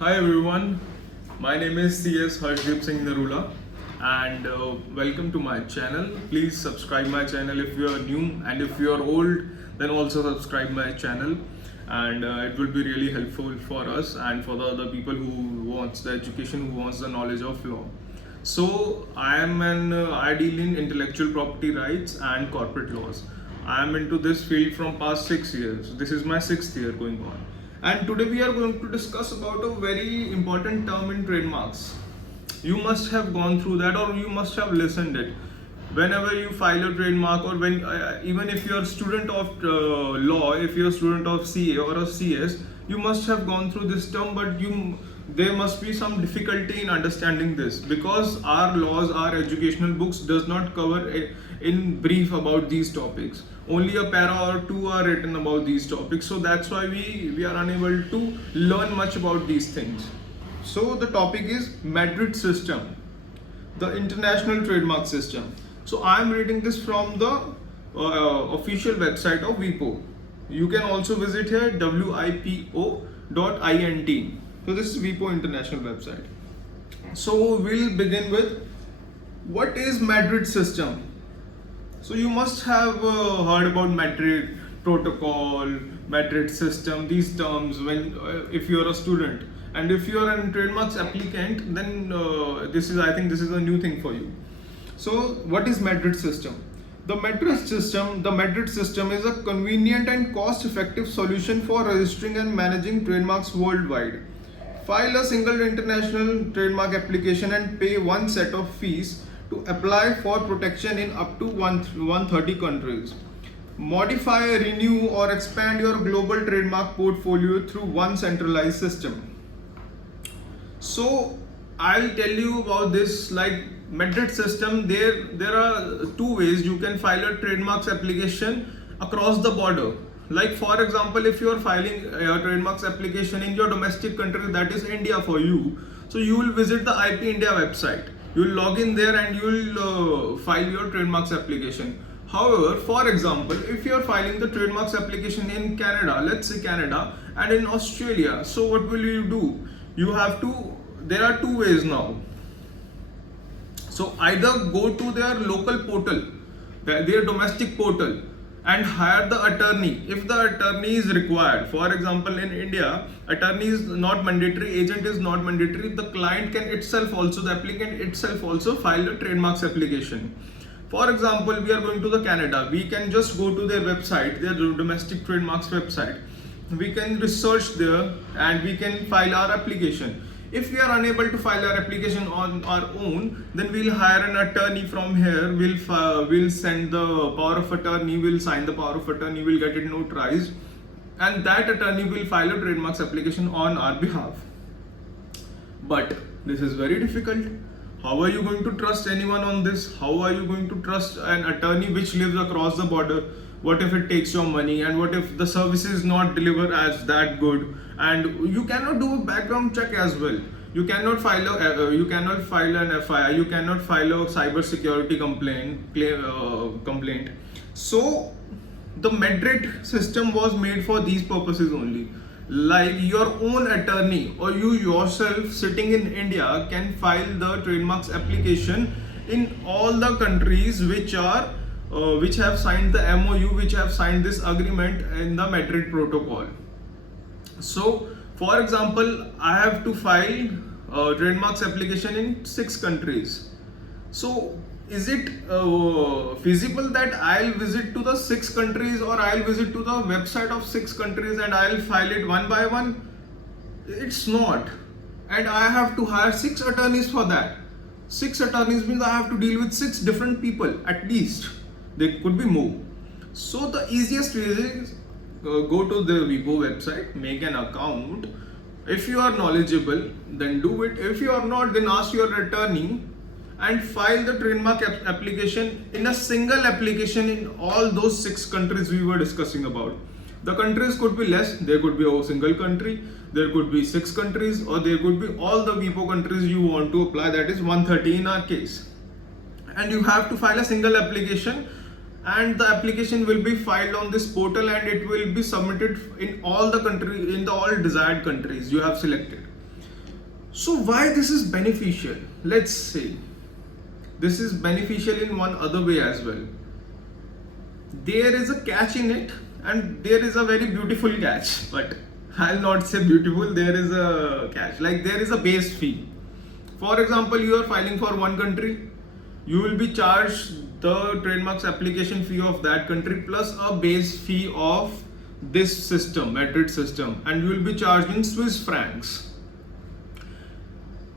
Hi everyone, my name is CS Harshdeep Singh Narula and welcome to my channel. Please subscribe my channel if you are new, and if you are old then also subscribe my channel, and it will be really helpful for us and for the other people who wants the education, who wants the knowledge of law. So I deal in intellectual property rights and corporate laws. I am into this field from past 6 years. This is my sixth year going on. And today we are going to discuss about a very important term in trademarks. You must have gone through that, or you must have listened it. Whenever you file a trademark, or when even if you are a student of law, if you are a student of CA or a CS, you must have gone through this term, but there must be some difficulty in understanding this, because our laws, our educational books does not cover in brief about these topics. Only a para or two are written about these topics, so that's why we are unable to learn much about these things. So the topic is Madrid system, the International Trademark system. So I am reading this from the official website of WIPO. You can also visit here wipo.int. So this is WIPO International website. So we'll begin with what is Madrid system. So you must have heard about Madrid protocol, Madrid system, these terms when if you are a student, and if you are a trademarks applicant, then I think this is a new thing for you. So what is Madrid system? The Madrid system is a convenient and cost-effective solution for registering and managing trademarks worldwide. File a single international trademark application and pay one set of fees to apply for protection in up to 130 countries. Modify, renew or expand your global trademark portfolio through one centralized system. So I'll tell you about this, like Madrid system. There are two ways you can file a trademarks application across the border. Like for example, if you are filing a trademarks application in your domestic country, that is India for you, so you will visit the IP India website. You will log in there and you will file your trademarks application. However, for example, if you are filing the trademarks application in Canada, let's say Canada, and in Australia, so what will you do? There are two ways now. So either go to their local portal, their domestic portal, and hire the attorney if the attorney is required. For example, in India, attorney is not mandatory, agent is not mandatory. The client can itself also, the applicant itself also file a trademarks application. For example, we are going to the Canada, we can just go to their website, their domestic trademarks website. We can research there and we can file our application. If we are unable to file our application on our own, then we'll hire an attorney from here. We'll send the power of attorney, we'll sign the power of attorney, we'll get it notarized, and that attorney will file a trademarks application on our behalf. But this is very difficult. How are you going to trust anyone on this? How are you going to trust an attorney which lives across the border? What if it takes your money, and what if the service is not delivered as that good? And you cannot do a background check as well. You cannot file an FIR. You cannot file a cyber security complaint. So the Madrid system was made for these purposes only. Like your own attorney or you yourself sitting in India can file the trademarks application in all the countries which have signed the MOU, which have signed this agreement in the Madrid protocol. So for example, I have to file a trademarks application in 6 countries. So is it feasible that I'll visit to the 6 countries, or I'll visit to the website of 6 countries and I'll file it one by one? It's not. And I have to hire 6 attorneys for that. 6 attorneys means I have to deal with 6 different people at least. There could be more. So the easiest way is go to the WIPO website, make an account. If you are knowledgeable, then do it. If you are not, then ask your attorney and file the trademark application in a single application in all those 6 countries we were discussing about. The countries could be less, there could be a single country, there could be 6 countries, or there could be all the WIPO countries you want to apply, that is 130 in our case. And you have to file a single application, and the application will be filed on this portal and it will be submitted in all the all desired countries you have selected. So why this is beneficial? Let's say this is beneficial in one other way as well. There is a catch in it, and there is a very beautiful catch, but I'll not say beautiful, there is a catch. Like there is a base fee. For example, you are filing for one country, you will be charged the trademarks application fee of that country plus a base fee of this system, Madrid system, and you will be charged in Swiss francs.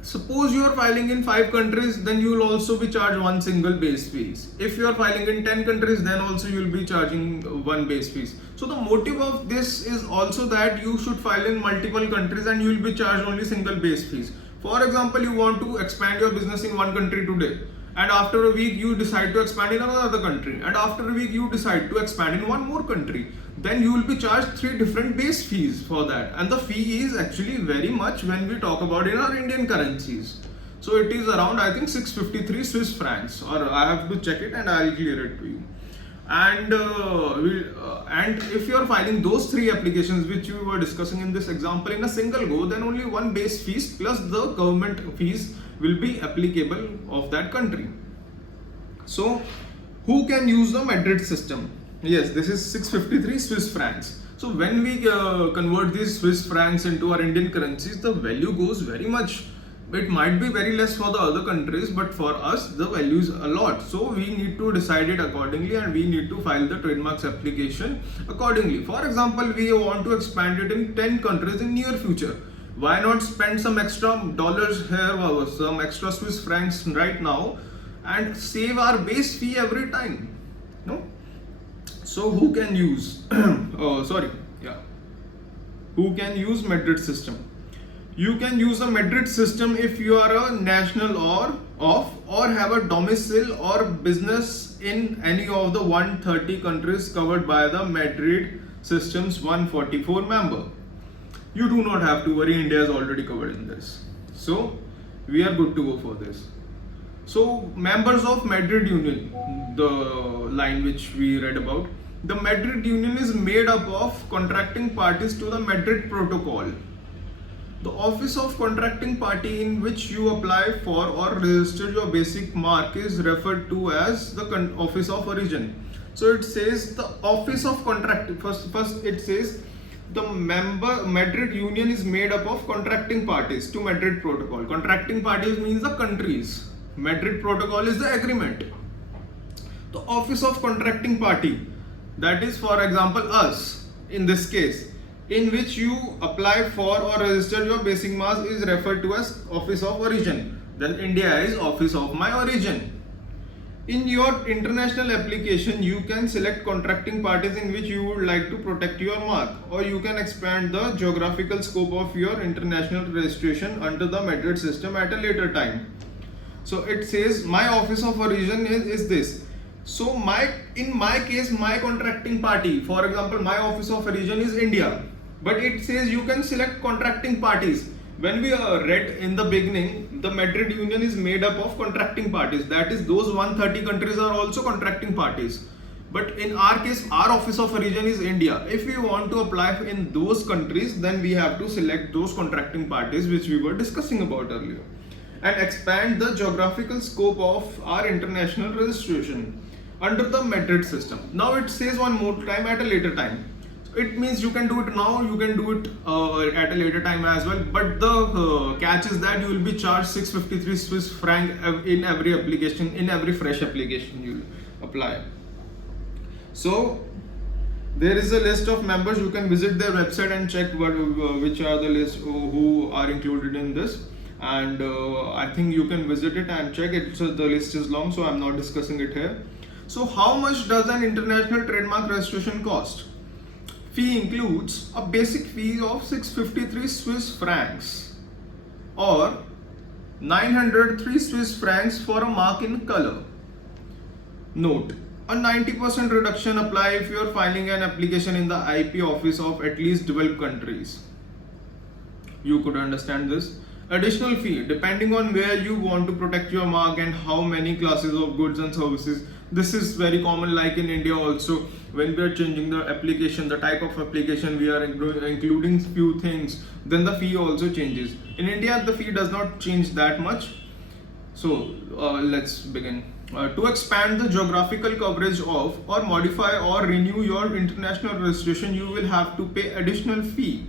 Suppose you are filing in 5 countries, then you will also be charged one single base fees. If you are filing in 10 countries, then also you will be charging one base fees. So the motive of this is also that you should file in multiple countries and you will be charged only single base fees. For example, you want to expand your business in one country today, and after a week you decide to expand in another country, and after a week you decide to expand in one more country, then you will be charged 3 different base fees for that, and the fee is actually very much when we talk about in our Indian currencies. So it is around, I think, 653 Swiss francs, or I have to check it and I'll clear it to you. And and if you are filing those 3 applications which we were discussing in this example in a single go, then only one base fees plus the government fees will be applicable of that country. So who can use the Madrid system? Yes, this is 653 Swiss francs. So when we convert these Swiss francs into our Indian currencies, the value goes very much. It might be very less for the other countries, but for us the value is a lot. So we need to decide it accordingly, and we need to file the trademarks application accordingly. For example, we want to expand it in 10 countries in near future. Why not spend some extra dollars here or some extra Swiss francs right now and save our base fee every time? No? So who can use who can use Madrid system? You can use a Madrid system if you are a national or have a domicile or business in any of the 130 countries covered by the Madrid system's 144 member. You do not have to worry, India is already covered in this. So we are good to go for this. So members of Madrid Union, the line which we read about, the Madrid Union is made up of contracting parties to the Madrid Protocol. The office of contracting party in which you apply for or register your basic mark is referred to as the office of origin. So it says the office of contracting. First it says the Madrid Union is made up of contracting parties to Madrid Protocol. Contracting parties means the countries. Madrid Protocol is the agreement. The office of contracting party, that is, for example, us in this case, in which you apply for or register your basic mass, is referred to as office of origin. Then India is office of my origin. In your international application, you can select contracting parties in which you would like to protect your mark, or you can expand the geographical scope of your international registration under the Madrid system at a later time. So it says my office of origin is this. So in my case, my contracting party, for example, my office of origin is India. But it says you can select contracting parties. When we read in the beginning, the Madrid Union is made up of contracting parties. That is, those 130 countries are also contracting parties. But in our case, our office of origin is India. If we want to apply in those countries, then we have to select those contracting parties which we were discussing about earlier, and expand the geographical scope of our international registration under the Madrid system. Now it says one more time, at a later time. It means you can do it now, you can do it at a later time as well, but the catch is that you will be charged 653 Swiss franc in every application, in every fresh application you apply. So there is a list of members. You can visit their website and check which are the list who are included in this, and I think you can visit it and check it. So the list is long, so I'm not discussing it here. So how much does an international trademark registration cost? Fee includes a basic fee of 653 Swiss francs or 903 Swiss francs for a mark in color. Note, a 90% reduction apply if you are filing an application in the IP office of at least 12 countries. You could understand this. Additional fee, depending on where you want to protect your mark and how many classes of goods and services This is very common, like in India also. When we are changing the application, the type of application we are including few things, then the fee also changes. In India, the fee does not change that much. So let's begin. To expand the geographical coverage of or modify or renew your international registration, you will have to pay additional fee.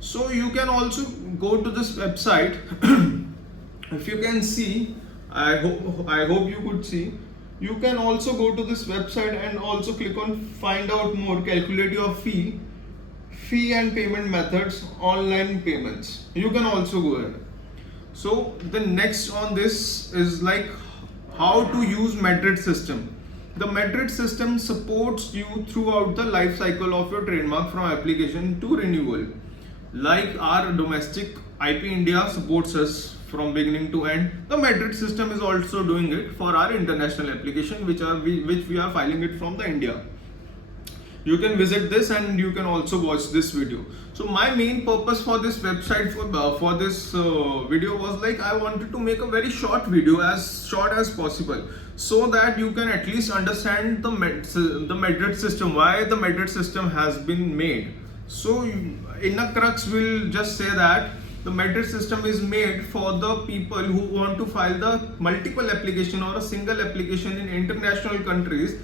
So you can also go to this website. If you can see, I hope you could see. You can also go to this website and also click on find out more, calculate your fee and payment methods, online payments. You can also go ahead. So the next on this is like how to use Madrid system. The Madrid system supports you throughout the life cycle of your trademark from application to renewal. Like our domestic IP India supports us from beginning to end, the Madrid system is also doing it for our international application, which we are filing it from the India. You can visit this and you can also watch this video. So my main purpose for this website for this video was like I wanted to make a very short video, as short as possible, so that you can at least understand the Madrid system, why the Madrid system has been made. So in a crux, we'll just say that the Madrid system is made for the people who want to file the multiple application or a single application in international countries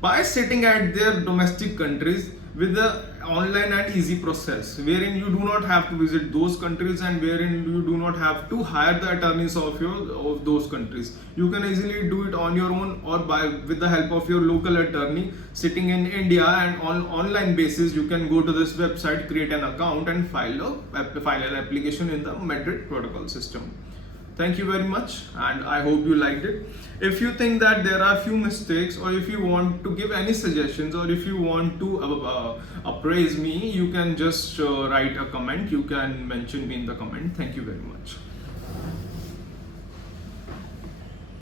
by sitting at their domestic countries with the online and easy process, wherein you do not have to visit those countries and wherein you do not have to hire the attorneys of those countries. You can easily do it on your own or with the help of your local attorney sitting in India, and on online basis you can go to this website, create an account and file an application in the Madrid protocol system. Thank you very much, and I hope you liked it. If you think that there are few mistakes, or if you want to give any suggestions, or if you want to appraise me, you can just write a comment. You can mention me in the comment. Thank you very much.